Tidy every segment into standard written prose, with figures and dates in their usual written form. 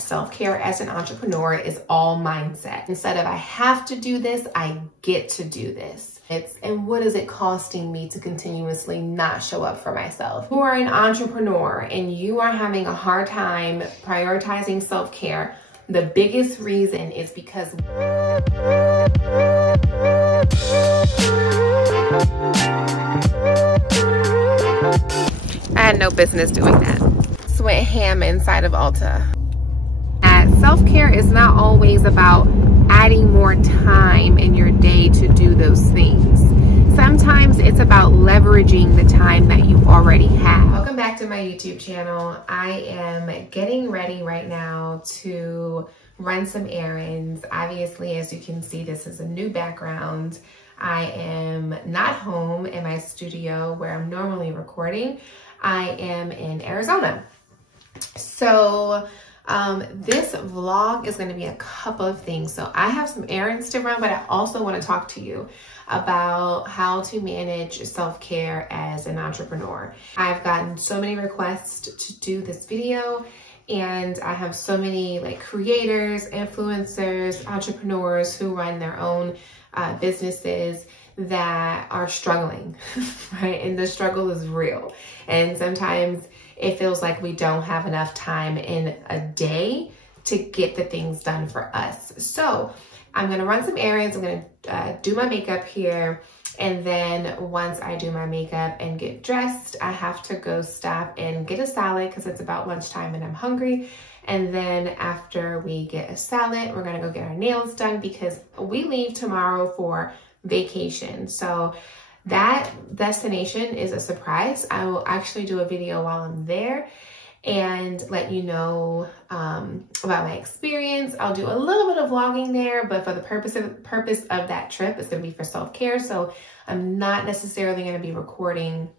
that self-care as an entrepreneur is all mindset. Instead of I have to do this, I get to do this. And what is it costing me to continuously not show up for myself? If you are an entrepreneur and you are having a hard time prioritizing self-care, the biggest reason is because I had no business doing that. Just went ham inside of Ulta. Self-care is not always about adding more time in your day to do those things. Sometimes it's about leveraging the time that you already have. Welcome back to my YouTube channel. I am getting ready right now to run some errands. Obviously, as you can see, this is a new background. I am not home in my studio where I'm normally recording. I am in Arizona. So this vlog is going to be a couple of things. So I have some errands to run, but I also want to talk to you about how to manage self-care as an entrepreneur. I've gotten so many requests to do this video, and I have so many creators, influencers, entrepreneurs who run their own businesses that are struggling, right? And the struggle is real. And sometimes it feels like we don't have enough time in a day to get the things done for us. So I'm gonna run some errands. I'm gonna do my makeup here. And then once I do my makeup and get dressed, I have to go stop and get a salad because it's about lunchtime and I'm hungry. And then after we get a salad, we're gonna go get our nails done because we leave tomorrow for vacation. So that destination is a surprise. I will actually do a video while I'm there and let you know about my experience. I'll do a little bit of vlogging there, but for the purpose of that trip, it's gonna be for self-care. So I'm not necessarily gonna be recording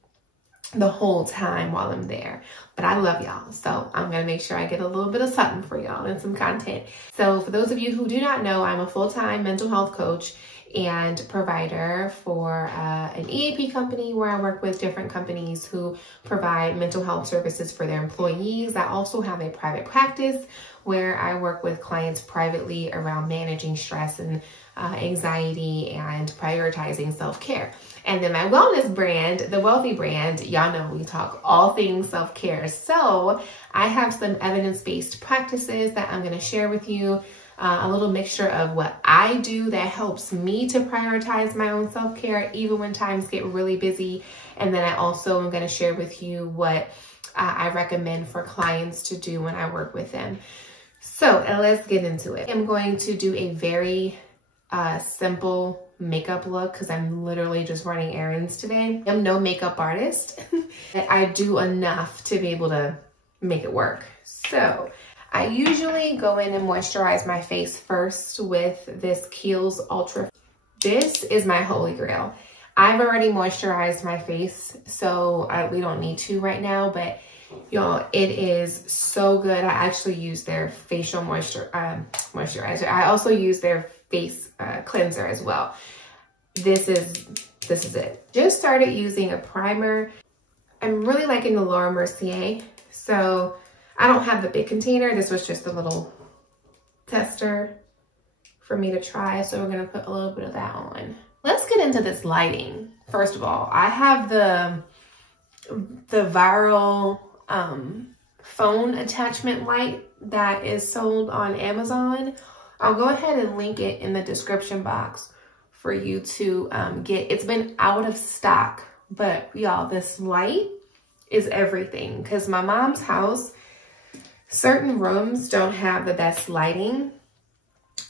the whole time while I'm there, but I love y'all. So I'm gonna make sure I get a little bit of something for y'all and some content. So for those of you who do not know, I'm a full-time mental health coach and provider for an EAP company where I work with different companies who provide mental health services for their employees. I also have a private practice where I work with clients privately around managing stress and anxiety and prioritizing self-care. And then my wellness brand, the Wealthy brand, y'all know we talk all things self-care. So I have some evidence-based practices that I'm gonna share with you. A little mixture of what I do that helps me to prioritize my own self-care even when times get really busy. And then I also am going to share with you what I recommend for clients to do when I work with them. So let's get into it. I'm going to do a very simple makeup look because I'm literally just running errands today. I'm no makeup artist. I do enough to be able to make it work. So I usually go in and moisturize my face first with this Kiehl's Ultra. This is my holy grail. I've already moisturized my face, so we don't need to right now, but y'all, it is so good. I actually use their facial moisturizer. I also use their face cleanser as well. This is it. Just started using a primer. I'm really liking the Laura Mercier, so I don't have the big container. This was just a little tester for me to try. So we're gonna put a little bit of that on. Let's get into this lighting. First of all, I have the viral phone attachment light that is sold on Amazon. I'll go ahead and link it in the description box for you to get. It's been out of stock, but y'all, this light is everything because my mom's house, certain rooms don't have the best lighting.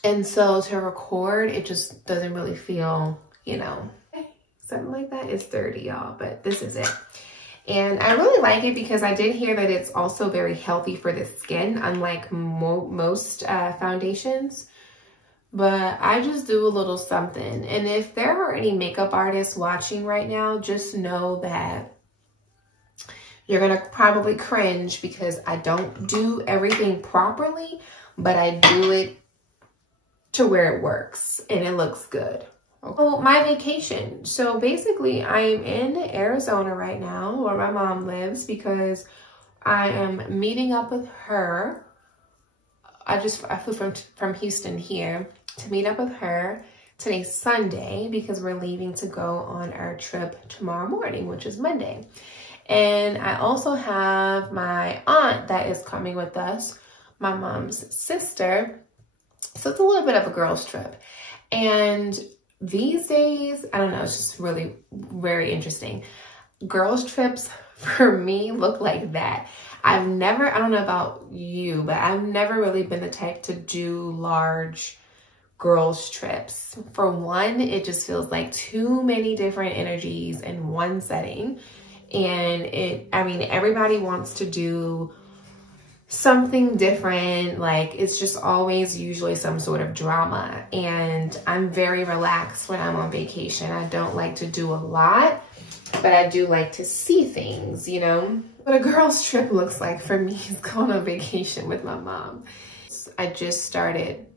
And so to record, it just doesn't really feel, you know, something like that. It's dirty, y'all, but this is it. And I really like it because I did hear that it's also very healthy for the skin, unlike most foundations. But I just do a little something. And if there are any makeup artists watching right now, just know that you're gonna probably cringe because I don't do everything properly, but I do it to where it works and it looks good. Oh, my vacation. So basically I'm in Arizona right now where my mom lives because I am meeting up with her I flew from Houston here to meet up with her. Today's Sunday because we're leaving to go on our trip tomorrow morning, which is Monday. And I also have my aunt that is coming with us, my mom's sister. So it's a little bit of a girls' trip. And these days, I don't know, it's just really very interesting. Girls' trips for me look like that. I don't know about you, but I've never really been the type to do large girls trips. For one, it just feels like too many different energies in one setting. And everybody wants to do something different. Like, it's just always usually some sort of drama. And I'm very relaxed when I'm on vacation. I don't like to do a lot, but I do like to see things, you know? What a girl's trip looks like for me is going on vacation with my mom. I just started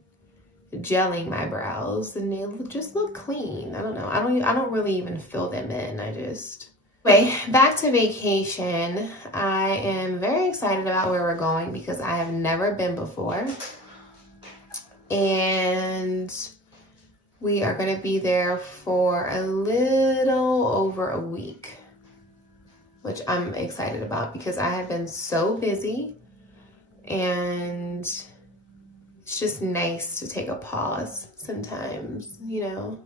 gelling my brows and they just look clean. I don't know. I don't really even fill them in. Anyway, back to vacation. I am very excited about where we're going because I have never been before. And we are going to be there for a little over a week, which I'm excited about because I have been so busy, and it's just nice to take a pause sometimes, you know.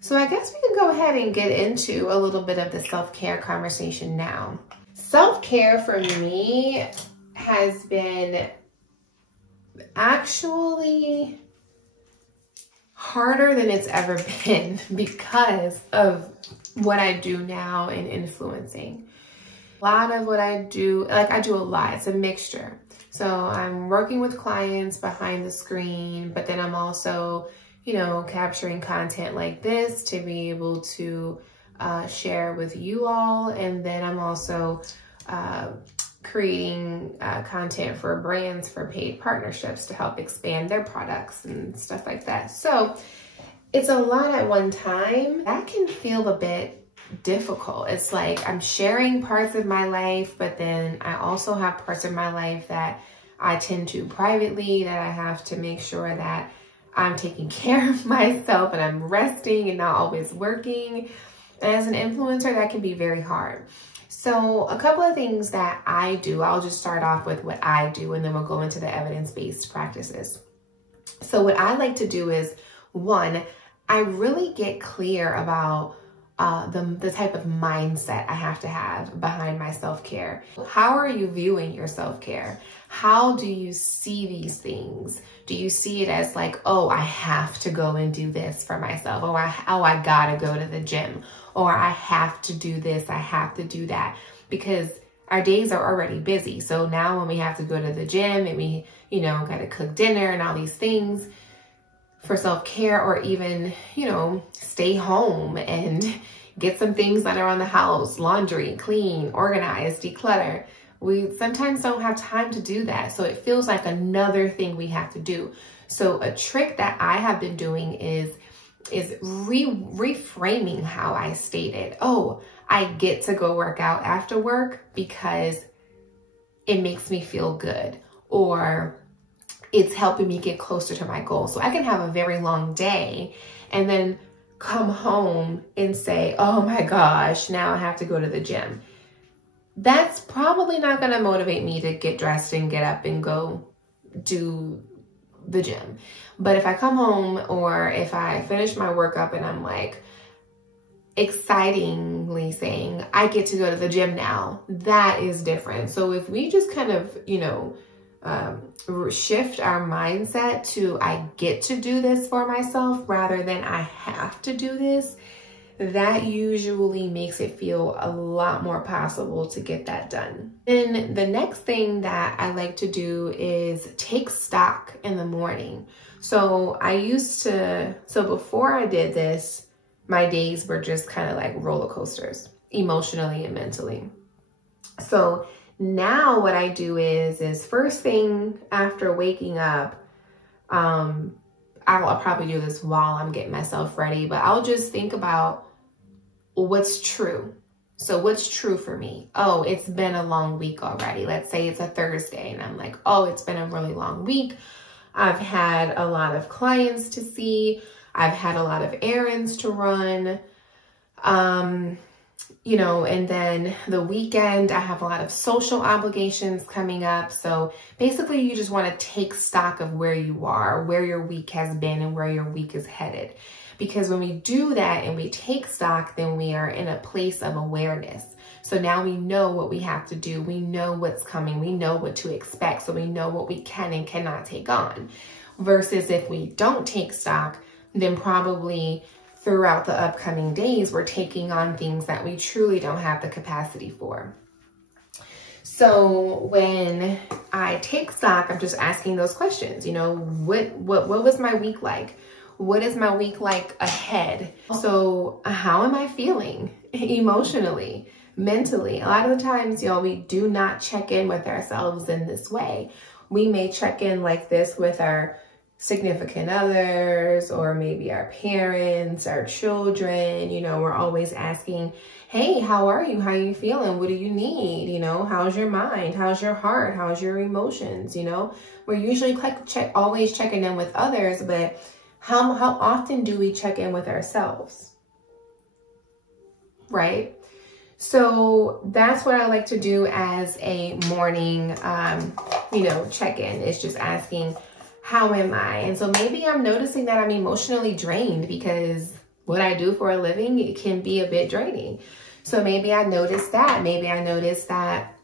So I guess we can go ahead and get into a little bit of the self-care conversation now. Self-care for me has been actually harder than it's ever been because of what I do now in influencing. A lot of what I do, I do a lot, it's a mixture. So I'm working with clients behind the screen, but then I'm also, you know, capturing content like this to be able to share with you all. And then I'm also creating content for brands for paid partnerships to help expand their products and stuff like that. So it's a lot at one time. That can feel a bit difficult. It's like I'm sharing parts of my life, but then I also have parts of my life that I tend to privately, that I have to make sure that I'm taking care of myself and I'm resting and not always working. And as an influencer, that can be very hard. So a couple of things that I do, I'll just start off with what I do and then we'll go into the evidence-based practices. So what I like to do is, one, I really get clear about the type of mindset I have to have behind my self-care. How are you viewing your self-care? How do you see these things? Do you see it as like, oh, I have to go and do this for myself? Or I gotta go to the gym. Or I have to do this, I have to do that. Because our days are already busy. So now when we have to go to the gym and we, you know, gotta cook dinner and all these things for self-care, or even, you know, stay home and get some things that are on the house, laundry, clean, organize, declutter. We sometimes don't have time to do that. So it feels like another thing we have to do. So a trick that I have been doing is reframing how I state it. Oh, I get to go work out after work because it makes me feel good, or it's helping me get closer to my goal. So I can have a very long day and then come home and say, oh my gosh, now I have to go to the gym. That's probably not going to motivate me to get dressed and get up and go do the gym. But if I come home, or if I finish my workup and I'm like excitingly saying, I get to go to the gym now, that is different. So if we just kind of, you know, shift our mindset to I get to do this for myself rather than I have to do this, that usually makes it feel a lot more possible to get that done. Then the next thing that I like to do is take stock in the morning. So before I did this, my days were just kind of like roller coasters, emotionally and mentally. So now what I do is first thing after waking up, I'll probably do this while I'm getting myself ready, but I'll just think about what's true. So what's true for me? Oh, it's been a long week already. Let's say it's a Thursday and I'm like, oh, it's been a really long week. I've had a lot of clients to see. I've had a lot of errands to run. You know, and then the weekend, I have a lot of social obligations coming up. So basically you just want to take stock of where you are, where your week has been and where your week is headed. Because when we do that and we take stock, then we are in a place of awareness. So now we know what we have to do. We know what's coming. We know what to expect. So we know what we can and cannot take on. Versus if we don't take stock, then probably throughout the upcoming days, we're taking on things that we truly don't have the capacity for. So when I take stock, I'm just asking those questions. You know, what was my week like? What is my week like ahead? Also, how am I feeling emotionally, mentally? A lot of the times, y'all, we do not check in with ourselves in this way. We may check in like this with our significant others, or maybe our parents, our children. You know, we're always asking, hey, how are you? How are you feeling? What do you need? You know, how's your mind? How's your heart? How's your emotions? You know, we're usually always checking in with others, but how often do we check in with ourselves? Right? So that's what I like to do as a morning, you know, check-in, is just asking, how am I? And so maybe I'm noticing that I'm emotionally drained because what I do for a living, it can be a bit draining. So maybe I noticed that. Maybe I noticed that,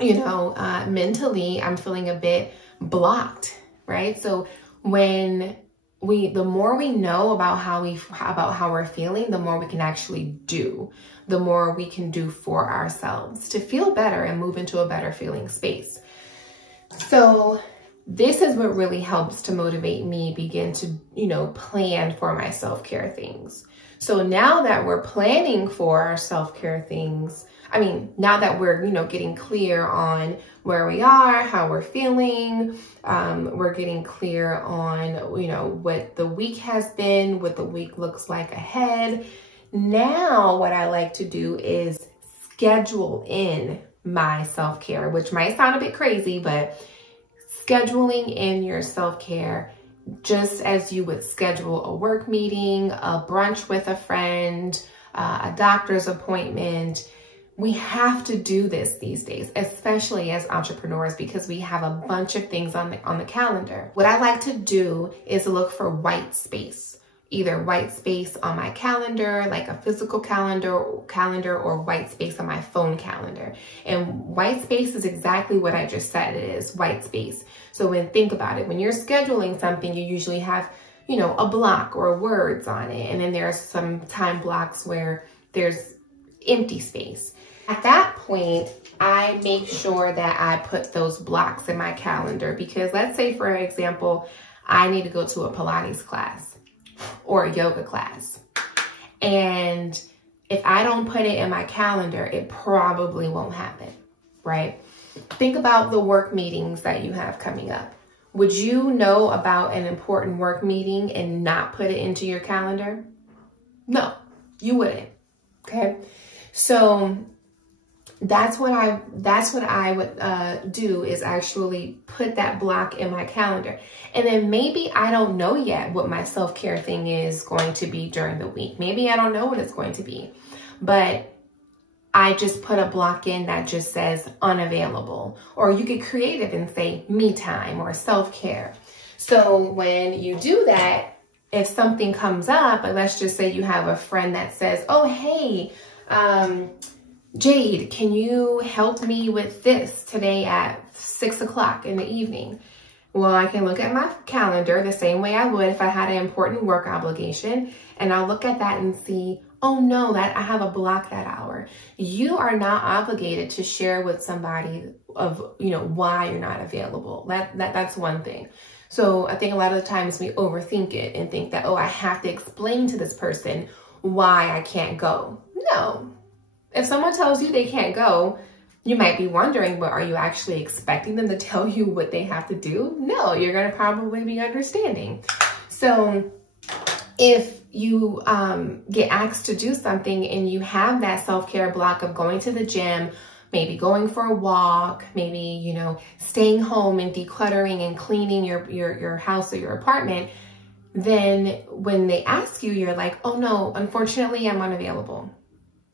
you know, mentally I'm feeling a bit blocked, right? So when the more we know about how we're feeling, the more we can actually do, the more we can do for ourselves to feel better and move into a better feeling space. So this is what really helps to motivate me begin to, you know, plan for my self-care things. So now that we're planning for our self-care things, I mean, now that we're, you know, getting clear on where we are, how we're feeling, we're getting clear on, you know, what the week has been, what the week looks like ahead. Now, what I like to do is schedule in my self-care, which might sound a bit crazy, but scheduling in your self-care just as you would schedule a work meeting, a brunch with a friend, a doctor's appointment. We have to do this these days, especially as entrepreneurs, because we have a bunch of things on the calendar. What I like to do is look for white space, either white space on my calendar, like a physical calendar, or white space on my phone calendar. And white space is exactly what I just said it is, white space. So think about it, when you're scheduling something, you usually have, you know, a block or words on it. And then there's some time blocks where there's empty space. At that point, I make sure that I put those blocks in my calendar, because let's say, for example, I need to go to a Pilates class or a yoga class. And if I don't put it in my calendar, it probably won't happen, right? Think about the work meetings that you have coming up. Would you know about an important work meeting and not put it into your calendar? No, you wouldn't, okay? So that's what I would do, is actually put that block in my calendar. And then maybe I don't know yet what my self-care thing is going to be during the week. Maybe I don't know what it's going to be, but I just put a block in that just says unavailable. Or you get creative and say me time or self-care. So when you do that, if something comes up, and let's just say you have a friend that says, oh, hey, Jade, can you help me with this today at 6 o'clock in the evening? Well, I can look at my calendar the same way I would if I had an important work obligation, and I'll look at that and see, oh no, that I have a block that hour. You are not obligated to share with somebody of, you know, why you're not available. That's one thing. So I think a lot of the times we overthink it and think that, oh, I have to explain to this person why I can't go. No. If someone tells you they can't go, you might be wondering, but are you actually expecting them to tell you what they have to do? No, you're going to probably be understanding. So if you get asked to do something and you have that self-care block of going to the gym, maybe going for a walk, maybe, you know, staying home and decluttering and cleaning your house or your apartment, then when they ask you, you're like, oh no, unfortunately, I'm unavailable.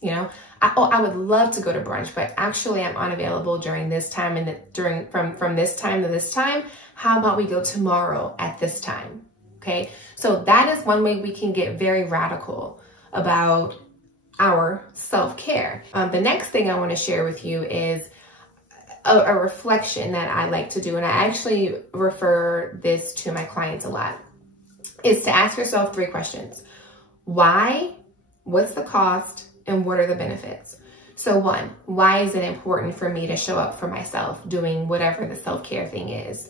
You know, I would love to go to brunch, but actually I'm unavailable during this time and from this time to this time. How about we go tomorrow at this time? Okay, so that is one way we can get very radical about our self-care. The next thing I want to share with you is a reflection that I like to do, and I actually refer this to my clients a lot, is to ask yourself 3 questions. Why? What's the cost? And what are the benefits? So 1, why is it important for me to show up for myself doing whatever the self-care thing is?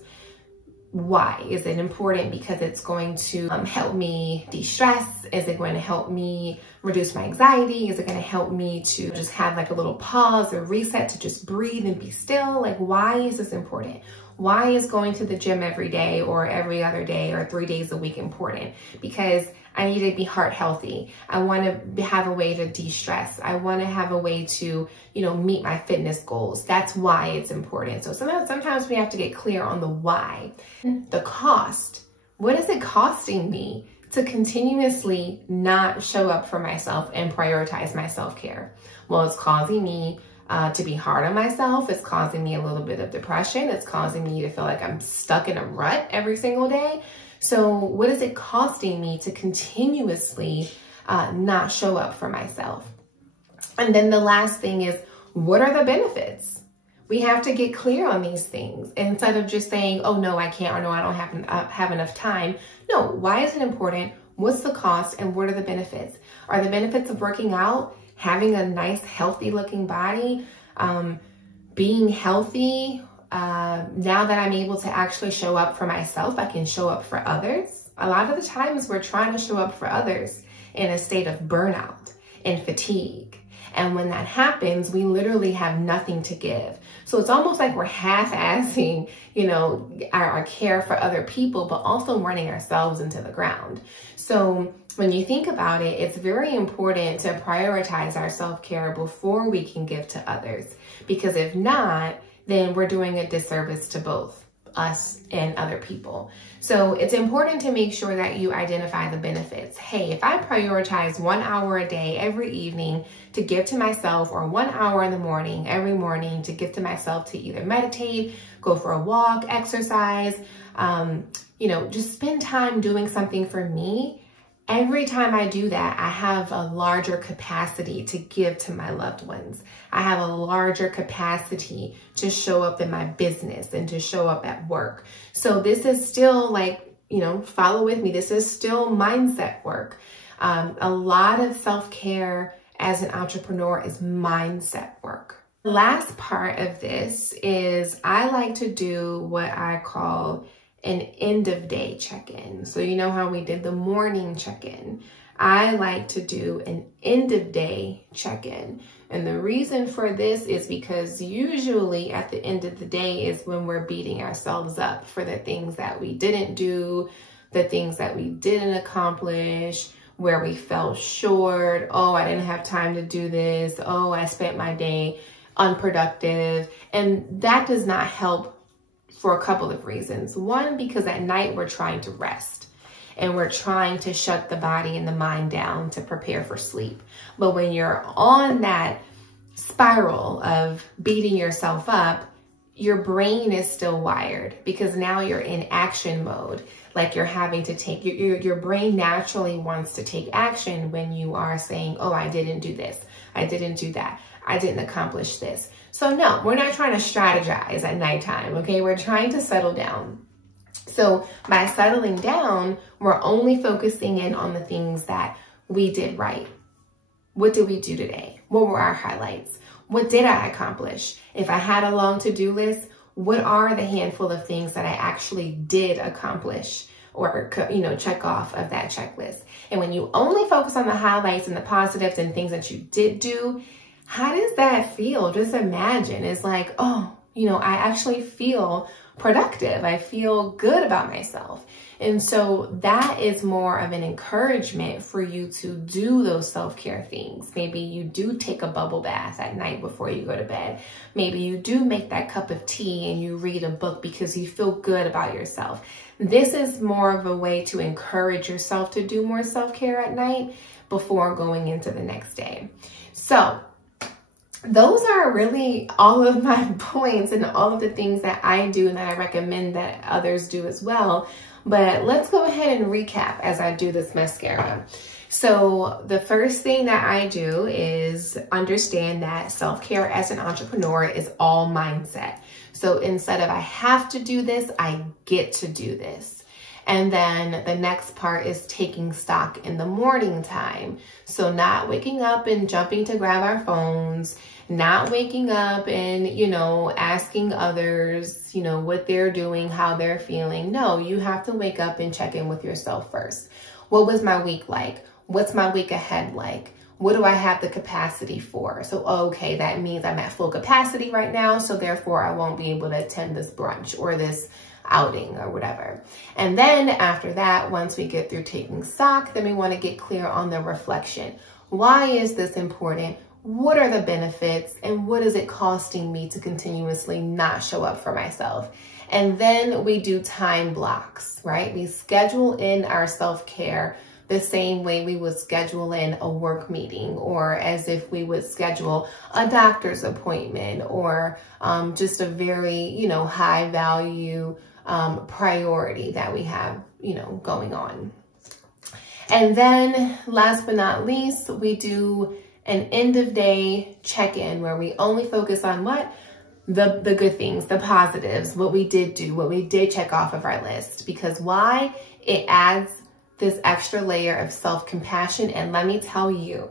Why is it important? Because it's going to help me de-stress. Is it going to help me reduce my anxiety? Is it going to help me to just have like a little pause or reset to just breathe and be still? Like, why is this important? Why is going to the gym every day or every other day or 3 days a week important? Because I need to be heart healthy. I want to have a way to de-stress. I want to have a way to, you know, meet my fitness goals. That's why it's important. So sometimes we have to get clear on the why. The cost. What is it costing me to continuously not show up for myself and prioritize my self-care? Well, it's causing me to be hard on myself. It's causing me a little bit of depression. It's causing me to feel like I'm stuck in a rut every single day. So what is it costing me to continuously not show up for myself? And then the last thing is, what are the benefits? We have to get clear on these things instead of just saying, oh no, I can't, or no, I don't have enough time. No, why is it important? What's the cost and what are the benefits? Are the benefits of working out, having a nice, healthy looking body, being healthy? Now that I'm able to actually show up for myself, I can show up for others. A lot of the times we're trying to show up for others in a state of burnout and fatigue. And when that happens, we literally have nothing to give. So it's almost like we're half-assing, you know, our care for other people, but also running ourselves into the ground. So when you think about it, it's very important to prioritize our self-care before we can give to others. Because if not, then we're doing a disservice to both us and other people. So it's important to make sure that you identify the benefits. Hey, if I prioritize 1 hour a day every evening to give to myself, or 1 hour in the morning every morning to give to myself to either meditate, go for a walk, exercise, you know, just spend time doing something for me. Every time I do that, I have a larger capacity to give to my loved ones. I have a larger capacity to show up in my business and to show up at work. So this is still like, you know, follow with me. This is still mindset work. A lot of self-care as an entrepreneur is mindset work. The last part of this is I like to do what I call an end of day check-in. So you know how we did the morning check-in. I like to do an end of day check-in. And the reason for this is because usually at the end of the day is when we're beating ourselves up for the things that we didn't do, the things that we didn't accomplish, where we fell short. Oh, I didn't have time to do this. Oh, I spent my day unproductive. And that does not help for a couple of reasons. One, because at night we're trying to rest and we're trying to shut the body and the mind down to prepare for sleep. But when you're on that spiral of beating yourself up, your brain is still wired because now you're in action mode. Like you're having to take, your brain naturally wants to take action when you are saying, oh, I didn't do this. I didn't do that. I didn't accomplish this. So no, we're not trying to strategize at nighttime, okay? We're trying to settle down. So by settling down, we're only focusing in on the things that we did right. What did we do today? What were our highlights? What did I accomplish? If I had a long to-do list, what are the handful of things that I actually did accomplish or, you know, check off of that checklist? And when you only focus on the highlights and the positives and things that you did do, how does that feel? Just imagine. It's like, oh, you know, I actually feel productive. I feel good about myself. And so that is more of an encouragement for you to do those self-care things. Maybe you do take a bubble bath at night before you go to bed. Maybe you do make that cup of tea and you read a book because you feel good about yourself. This is more of a way to encourage yourself to do more self-care at night before going into the next day. So those are really all of my points and all of the things that I do and that I recommend that others do as well. But let's go ahead and recap as I do this mascara. So the first thing that I do is understand that self-care as an entrepreneur is all mindset. So instead of I have to do this, I get to do this. And then the next part is taking stock in the morning time. So not waking up and jumping to grab our phones, not waking up and, you know, asking others, you know, what they're doing, how they're feeling. No, you have to wake up and check in with yourself first. What was my week like? What's my week ahead like? What do I have the capacity for? So, okay, that means I'm at full capacity right now. So therefore I won't be able to attend this brunch or this outing or whatever. And then after that, once we get through taking stock, then we want to get clear on the reflection. Why is this important? What are the benefits? And what is it costing me to continuously not show up for myself? And then we do time blocks, right? We schedule in our self-care the same way we would schedule in a work meeting, or as if we would schedule a doctor's appointment, or just a very, you know, high value priority that we have, you know, going on. And then last but not least, we do an end of day check-in where we only focus on what? The good things, the positives, what we did do, what we did check off of our list. Because why? It adds this extra layer of self-compassion. And let me tell you,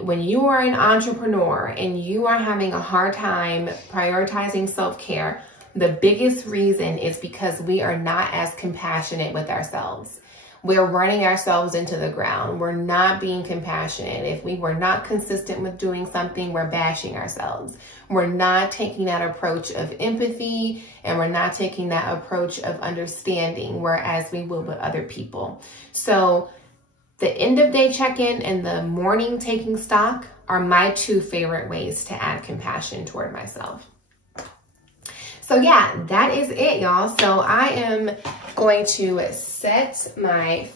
when you are an entrepreneur and you are having a hard time prioritizing self-care, the biggest reason is because we are not as compassionate with ourselves. We're running ourselves into the ground. We're not being compassionate. If we were not consistent with doing something, we're bashing ourselves. We're not taking that approach of empathy, and we're not taking that approach of understanding, whereas we will with other people. So the end of day check-in and the morning taking stock are my two favorite ways to add compassion toward myself. So yeah, that is it, y'all. So I am going to set my,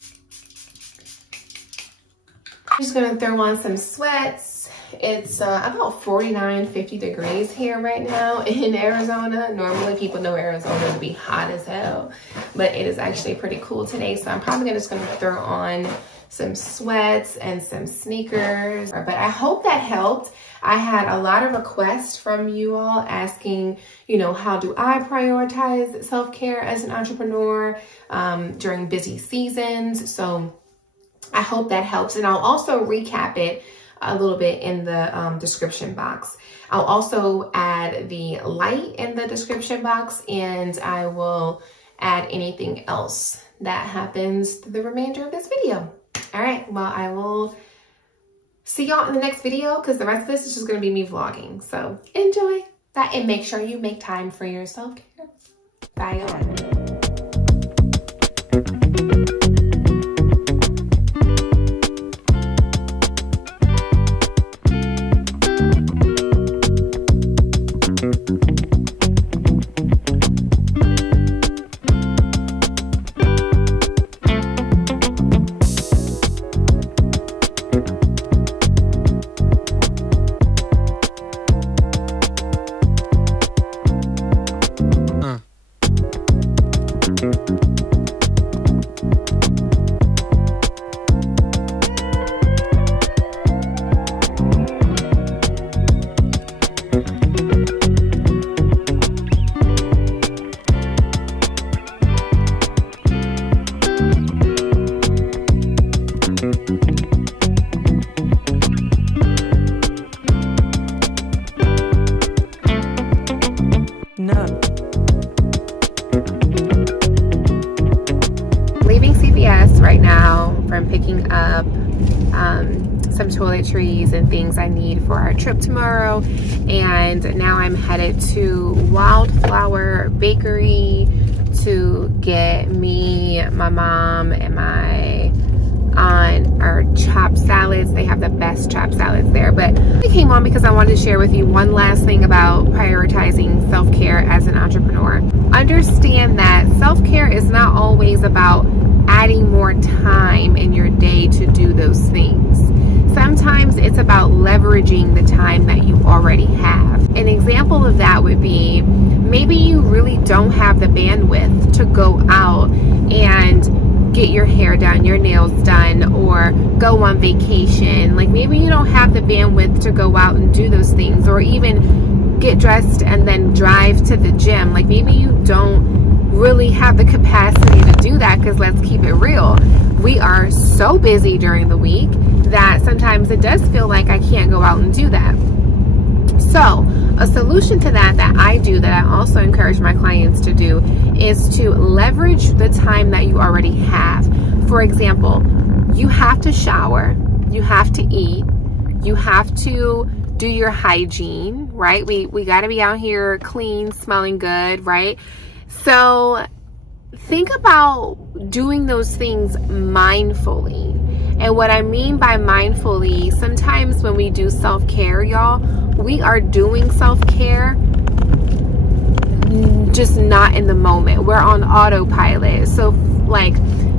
I'm just gonna throw on some sweats. It's about 49, 50 degrees here right now in Arizona. Normally people know Arizona to be hot as hell, but it is actually pretty cool today. So I'm probably just gonna throw on some sweats and some sneakers. But I hope that helped. I had a lot of requests from you all asking, you know, how do I prioritize self-care as an entrepreneur during busy seasons? So I hope that helps. And I'll also recap it a little bit in the description box. I'll also add the light in the description box, and I will add anything else that happens through the remainder of this video. All right, well, I will see y'all in the next video because the rest of this is just going to be me vlogging. So enjoy that and make sure you make time for your self-care. Bye, y'all. Leaving CVS right now from picking up some toiletries and things I need for our trip tomorrow. And now I'm headed to Wildflower Bakery to get me, my mom, and my aunt our chopped salads. They have the best chopped salads there. But I came on because I wanted to share with you one last thing about prioritizing self-care as an entrepreneur. Understand that self-care is not always about adding more time in your day to do those things. Sometimes it's about leveraging the time that you already have. An example of that would be, maybe you really don't have the bandwidth to go out and get your hair done, your nails done, or go on vacation. Like, maybe you don't have the bandwidth to go out and do those things, or even get dressed and then drive to the gym. Like, maybe you don't really have the capacity to do that, because let's keep it real, we are so busy during the week that sometimes it does feel like I can't go out and do that. So a solution to that I do, that I also encourage my clients to do, is to leverage the time that you already have. For example, you have to shower, you have to eat, you have to do your hygiene, right? We got to be out here clean, smelling good, right? So think about doing those things mindfully. And what I mean by mindfully, sometimes when we do self-care, y'all, we are doing self-care just not in the moment. We're on autopilot. So like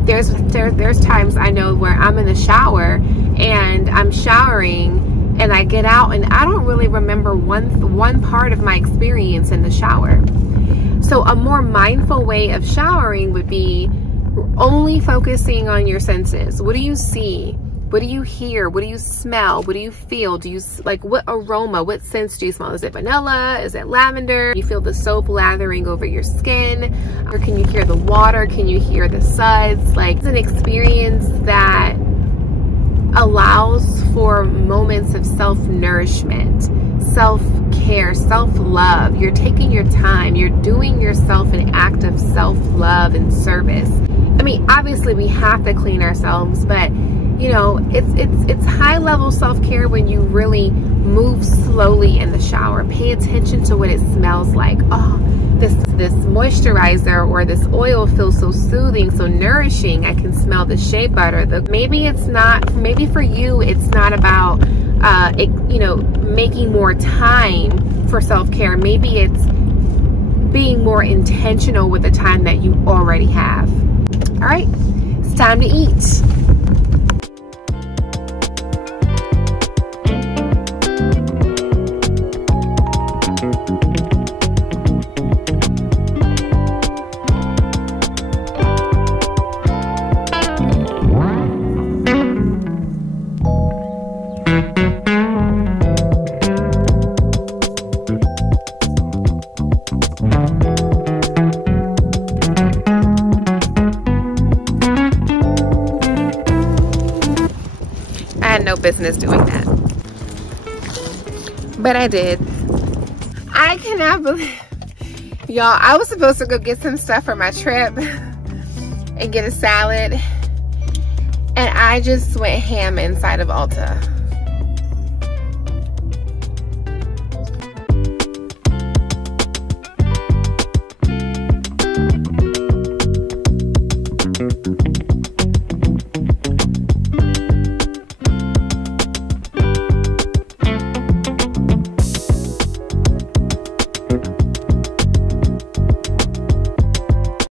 there's times I know where I'm in the shower and I'm showering and I get out and I don't really remember one part of my experience in the shower. So a more mindful way of showering would be only focusing on your senses. What do you see? What do you hear? What do you smell? What do you feel? Do you like, what aroma, what scents do you smell? Is it vanilla? Is it lavender? You feel the soap lathering over your skin? Or can you hear the water? Can you hear the suds? Like, it's an experience that allows for moments of self-nourishment, self-care, self-love. You're taking your time. You're doing yourself an act of self-love and service. I mean, obviously we have to clean ourselves, but you know, it's high-level self-care when you really move slowly in the shower. Pay attention to what it smells like. Oh, this moisturizer or this oil feels so soothing, so nourishing. I can smell the shea butter. Maybe for you, it's not about you know, making more time for self-care. Maybe it's being more intentional with the time that you already have. All right, it's time to eat. No business doing that, but I did. I cannot believe, y'all, I was supposed to go get some stuff for my trip and get a salad, and I just went ham inside of Ulta.